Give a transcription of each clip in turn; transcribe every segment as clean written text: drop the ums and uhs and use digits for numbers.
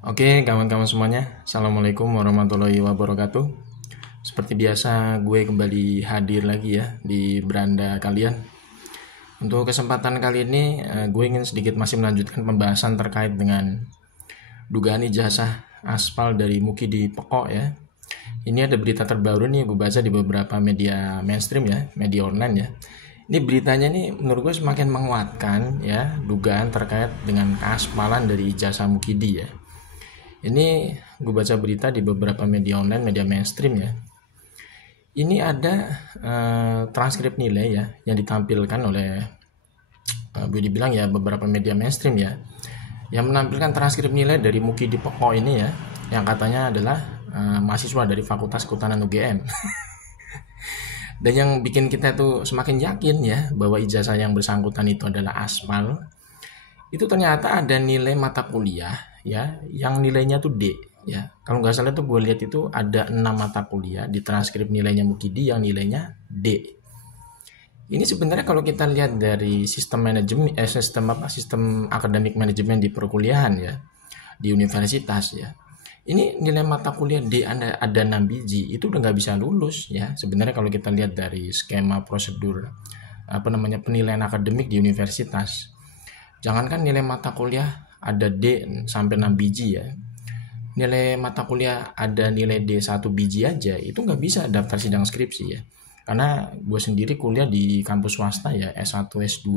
Oke, kawan-kawan semuanya, Assalamualaikum warahmatullahi wabarakatuh. Seperti biasa, gue kembali hadir lagi ya di beranda kalian. Untuk kesempatan kali ini, gue ingin sedikit masih melanjutkan pembahasan terkait dengan dugaan ijazah aspal dari Mukidi Pekok ya. Ini ada berita terbaru nih, gue baca di beberapa media mainstream ya, media online ya. Ini beritanya nih menurut gue semakin menguatkan ya dugaan terkait dengan keaspalan dari ijazah Mukidi ya. Ini gue baca berita di beberapa media online, media mainstream ya. Ini ada transkrip nilai ya yang ditampilkan oleh boleh dibilang ya beberapa media mainstream ya, yang menampilkan transkrip nilai dari Mukidi Pekok ini ya, yang katanya adalah mahasiswa dari Fakultas Kehutanan UGM. Dan yang bikin kita tuh semakin yakin ya bahwa ijazah yang bersangkutan itu adalah aspal, itu ternyata ada nilai mata kuliah ya yang nilainya tuh D ya. Kalau nggak salah tuh gue lihat itu ada 6 mata kuliah di transkrip nilainya Mukidi yang nilainya D. Ini sebenarnya kalau kita lihat dari sistem manajemen sistem akademik manajemen di perkuliahan ya, di universitas ya. Ini nilai mata kuliah D ada 6 biji, itu udah nggak bisa lulus ya. Sebenarnya kalau kita lihat dari skema prosedur penilaian akademik di universitas. Jangankan nilai mata kuliah ada D sampai 6 biji ya. Nilai mata kuliah ada nilai D 1 biji aja, itu nggak bisa daftar sidang skripsi ya. Karena gue sendiri kuliah di kampus swasta ya, S1, S2.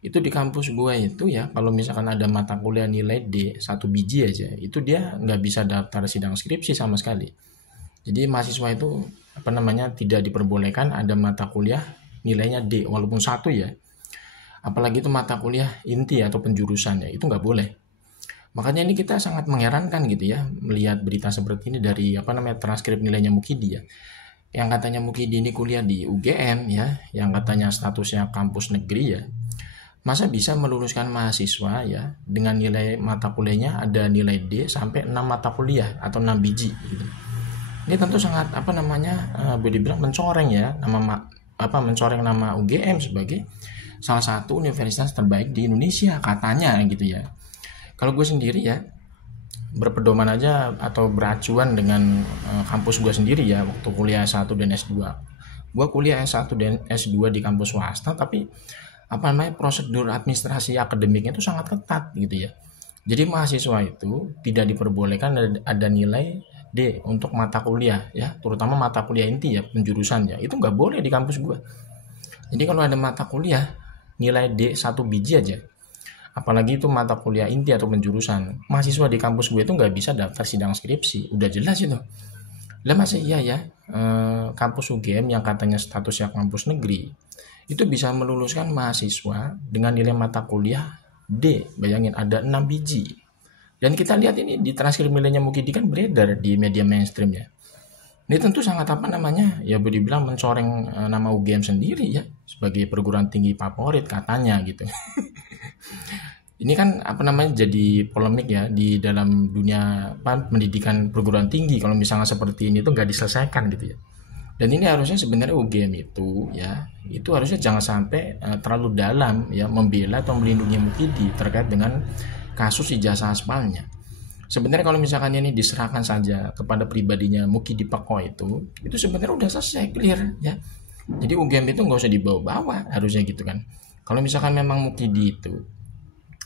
Itu di kampus gue itu ya, kalau misalkan ada mata kuliah nilai D 1 biji aja, itu dia nggak bisa daftar sidang skripsi sama sekali. Jadi mahasiswa itu tidak diperbolehkan ada mata kuliah nilainya D walaupun satu ya. Apalagi itu mata kuliah inti atau penjurusan ya, itu nggak boleh. Makanya ini kita sangat mengherankan gitu ya melihat berita seperti ini dari transkrip nilainya Mukidi ya. Yang katanya Mukidi ini kuliah di UGM ya, yang katanya statusnya kampus negeri ya. Masa bisa meluluskan mahasiswa ya dengan nilai mata kuliahnya ada nilai D sampai 6 mata kuliah atau 6 biji gitu. Ini tentu sangat boleh dibilang mencoreng ya mencoreng nama UGM sebagai salah satu universitas terbaik di Indonesia katanya gitu ya. Kalau gue sendiri ya berpedoman aja atau beracuan dengan kampus gue sendiri ya waktu kuliah S1 dan S2. Gue kuliah S1 dan S2 di kampus swasta, tapi prosedur administrasi akademiknya itu sangat ketat gitu ya. Jadi mahasiswa itu tidak diperbolehkan ada nilai D untuk mata kuliah ya, terutama mata kuliah inti ya, penjurusannya. Itu nggak boleh di kampus gue. Jadi kalau ada mata kuliah nilai D 1 biji aja, apalagi itu mata kuliah inti atau penjurusan, mahasiswa di kampus gue itu nggak bisa daftar sidang skripsi, udah jelas itu. Lah masa iya ya kampus UGM yang katanya statusnya kampus negeri itu bisa meluluskan mahasiswa dengan nilai mata kuliah D, bayangin ada 6 biji. Dan kita lihat ini di transkrip nilainya Mukidi kan beredar di media mainstream ya. Ini tentu sangat ya boleh dibilang mencoreng nama UGM sendiri ya sebagai perguruan tinggi favorit katanya gitu. Ini kan jadi polemik ya di dalam dunia pendidikan perguruan tinggi kalau misalnya seperti ini tuh nggak diselesaikan gitu ya. Dan ini harusnya sebenarnya UGM itu ya itu harusnya jangan sampai terlalu dalam ya membela atau melindungi Mukidi terkait dengan kasus ijazah aspalnya. Sebenarnya kalau misalkan ini diserahkan saja kepada pribadinya Mukidi Pekok itu sebenarnya udah selesai clear ya. Jadi UGM itu nggak usah dibawa-bawa harusnya gitu kan. Kalau misalkan memang Mukidi itu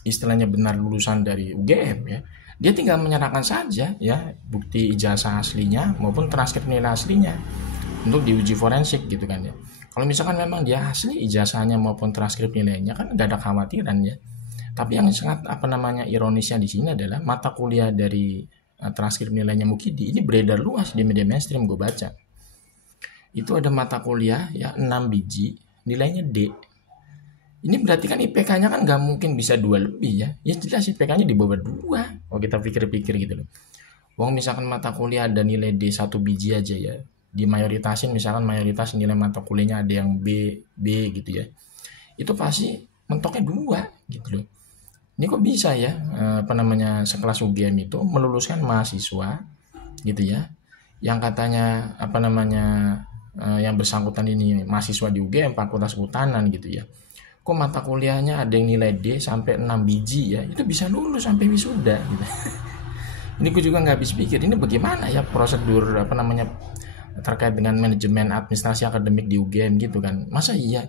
istilahnya benar lulusan dari UGM ya, dia tinggal menyerahkan saja ya bukti ijazah aslinya maupun transkrip nilai aslinya untuk diuji forensik gitu kan ya. Kalau misalkan memang dia asli ijazahnya maupun transkrip nilainya kan nggak ada kekhawatiran ya. Tapi yang sangat ironisnya di sini adalah mata kuliah dari transkrip nilainya Mukidi ini beredar luas di media mainstream gue baca. Itu ada mata kuliah ya 6 biji nilainya D. Ini berarti kan IPK-nya kan nggak mungkin bisa 2 lebih ya. Ya jelas IPK-nya di bawah 2 kalau kita pikir-pikir gitu loh. Wong misalkan mata kuliah ada nilai D 1 biji aja ya. Dimayoritasin misalkan mayoritas nilai mata kuliahnya ada yang B gitu ya. Itu pasti mentoknya 2 gitu loh. Ini kok bisa ya sekelas UGM itu meluluskan mahasiswa gitu ya yang katanya yang bersangkutan ini mahasiswa di UGM Fakultas Kehutanan gitu ya, kok mata kuliahnya ada yang nilai D sampai 6 biji ya, itu bisa lulus sampai wisuda gitu. Ini gue juga nggak habis pikir, ini bagaimana ya prosedur apa namanya terkait dengan manajemen administrasi akademik di UGM gitu kan. Masa iya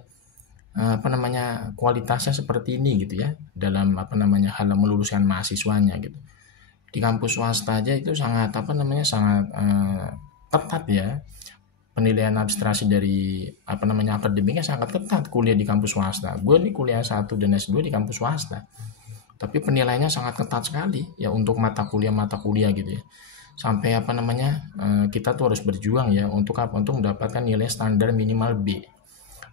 apa namanya kualitasnya seperti ini gitu ya dalam apa namanya hal meluluskan mahasiswanya gitu. Di kampus swasta aja itu sangat apa namanya sangat ketat ya. Penilaian administrasi dari apa namanya akademiknya sangat ketat kuliah di kampus swasta. Gue nih kuliah S1 dan S2 di kampus swasta. Tapi penilaiannya sangat ketat sekali ya untuk mata kuliah gitu ya. Sampai apa namanya kita tuh harus berjuang ya untuk apa, untuk mendapatkan nilai standar minimal B.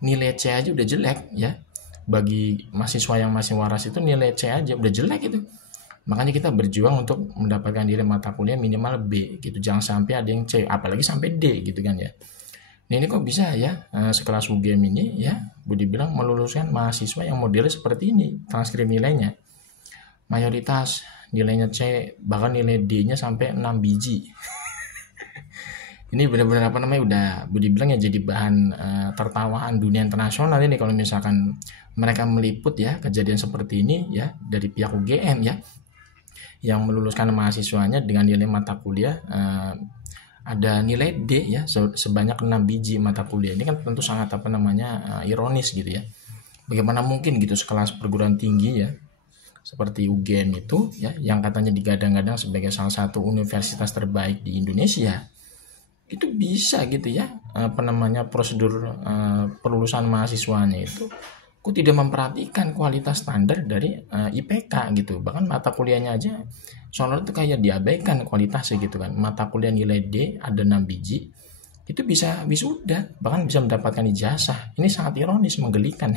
Nilai C aja udah jelek ya, bagi mahasiswa yang masih waras itu nilai C aja udah jelek itu. Makanya kita berjuang untuk mendapatkan nilai mata kuliah minimal B gitu, jangan sampai ada yang C, apalagi sampai D gitu kan ya. Nah, ini kok bisa ya sekelas UGM ini ya boleh bilang meluluskan mahasiswa yang modelnya seperti ini transkrip nilainya. Mayoritas nilainya C, bahkan nilai D-nya sampai 6 biji. Ini benar-benar apa namanya udah boleh bilang ya jadi bahan tertawaan dunia internasional ini kalau misalkan mereka meliput ya kejadian seperti ini ya dari pihak UGM ya yang meluluskan mahasiswanya dengan nilai mata kuliah ada nilai D ya sebanyak 6 biji mata kuliah. Ini kan tentu sangat apa namanya ironis gitu ya. Bagaimana mungkin gitu sekelas perguruan tinggi ya seperti UGM itu ya yang katanya digadang-gadang sebagai salah satu universitas terbaik di Indonesia itu bisa gitu ya apa namanya prosedur pelulusan mahasiswanya itu kok tidak memperhatikan kualitas standar dari IPK gitu, bahkan mata kuliahnya aja soalnya itu kayak diabaikan kualitasnya gitu kan. Mata kuliah nilai D ada 6 biji itu bisa wisuda bahkan bisa mendapatkan ijazah. Ini sangat ironis, menggelikan.